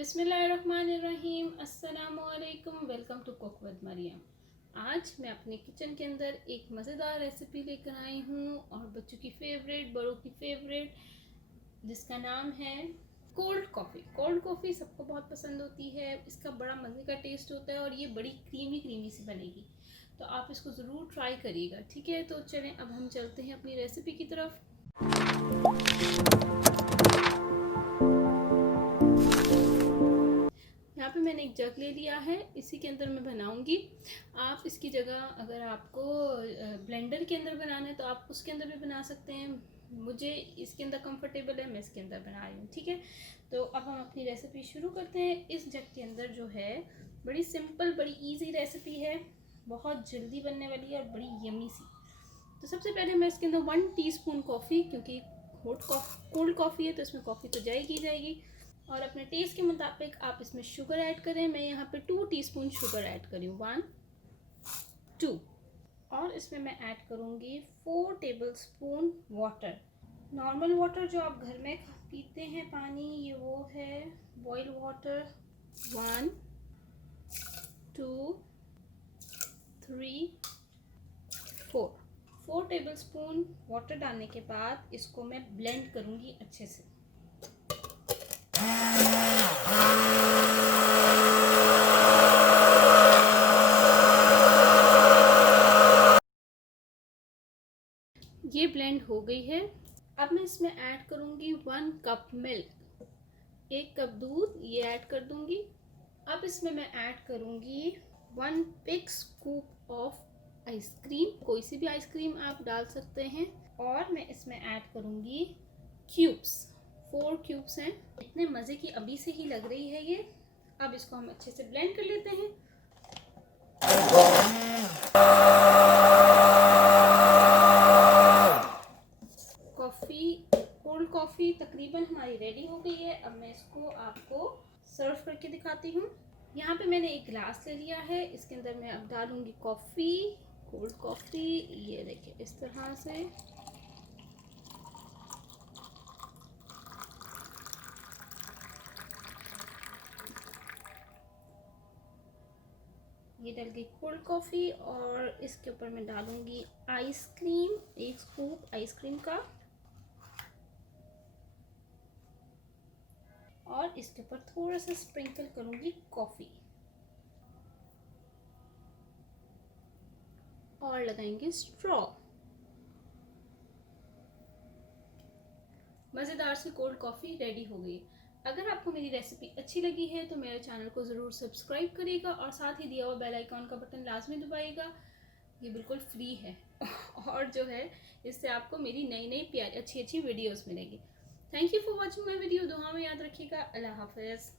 बिस्मिल्लाहिर्रहमानिर्रहीम, अस्सलामुअलैकुम। Welcome to cook with Mariam. आज मैं अपने किचन के अंदर एक मज़ेदार रेसिपी लेकर आई हूँ और बच्चों की फेवरेट, बड़ों की फेवरेट, जिसका नाम है कोल्ड कॉफ़ी। कोल्ड कॉफ़ी सबको बहुत पसंद होती है। इसका बड़ा मज़े का टेस्ट होता है और ये बड़ी क्रीमी क्रीमी सी बनेगी, तो आप इसको ज़रूर ट्राई करिएगा। ठीक है, तो चलें अब हम चलते हैं अपनी रेसिपी की तरफ। यहाँ पे मैंने एक जग ले लिया है, इसी के अंदर मैं बनाऊंगी। आप इसकी जगह अगर आपको ब्लेंडर के अंदर बनाना है तो आप उसके अंदर भी बना सकते हैं। मुझे इसके अंदर कंफर्टेबल है, मैं इसके अंदर बना रही हूँ। ठीक है, तो अब हम अपनी रेसिपी शुरू करते हैं। इस जग के अंदर जो है बड़ी सिंपल, बड़ी ईजी रेसिपी है, बहुत जल्दी बनने वाली है और बड़ी यमी सी। तो सबसे पहले मैं इसके अंदर 1 टीस्पून कॉफ़ी, क्योंकि कोल्ड कॉफ़ी है तो इसमें कॉफ़ी तो जाएगी जाएगी, और अपने टेस्ट के मुताबिक आप इसमें शुगर ऐड करें। मैं यहाँ पे 2 टीस्पून शुगर ऐड करी हूँ, 1 2। और इसमें मैं ऐड करूँगी 4 टेबलस्पून वाटर। नॉर्मल वाटर जो आप घर में पीते हैं पानी, ये वो है बॉइल वाटर। 1 2 3 4 टेबलस्पून वाटर डालने के बाद इसको मैं ब्लेंड करूँगी अच्छे से। ये ब्लेंड हो गई है। अब मैं इसमें ऐड करूँगी 1 कप मिल्क, 1 कप दूध ये ऐड कर दूँगी। अब इसमें मैं ऐड करूँगी 1 बिग स्कूप ऑफ आइसक्रीम, कोई सी भी आइसक्रीम आप डाल सकते हैं। और मैं इसमें ऐड करूँगी क्यूब्स, 4 क्यूब्स हैं। इतने मज़े की अभी से ही लग रही है ये। अब इसको हम अच्छे से ब्लेंड कर लेते हैं। कोल्ड कॉफ़ी तकरीबन हमारी रेडी हो गई है। अब मैं इसको आपको सर्व करके दिखाती हूँ। यहाँ पे मैंने एक गिलास ले लिया है, इसके अंदर मैं अब डालूंगी कॉफ़ी, कोल्ड कॉफ़ी। ये देखिए इस तरह से। ये डल गई कोल्ड कॉफ़ी और इसके ऊपर मैं डालूंगी आइसक्रीम, 1 स्कूप आइसक्रीम का, और इसके ऊपर थोड़ा सा स्प्रिंकल करूंगी कॉफ़ी, और लगाएंगे स्ट्रॉ। मज़ेदार सी कोल्ड कॉफ़ी रेडी हो गई। अगर आपको मेरी रेसिपी अच्छी लगी है तो मेरे चैनल को ज़रूर सब्सक्राइब करिएगा और साथ ही दिया हुआ बेल आइकॉन का बटन लाजमी दबाइएगा। ये बिल्कुल फ्री है और जो है इससे आपको मेरी नई नई प्यारी अच्छी अच्छी वीडियोस मिलेंगी। Thank you for watching my video. दुआ में याद रखिएगा। अल्लाह हाफ़िज़।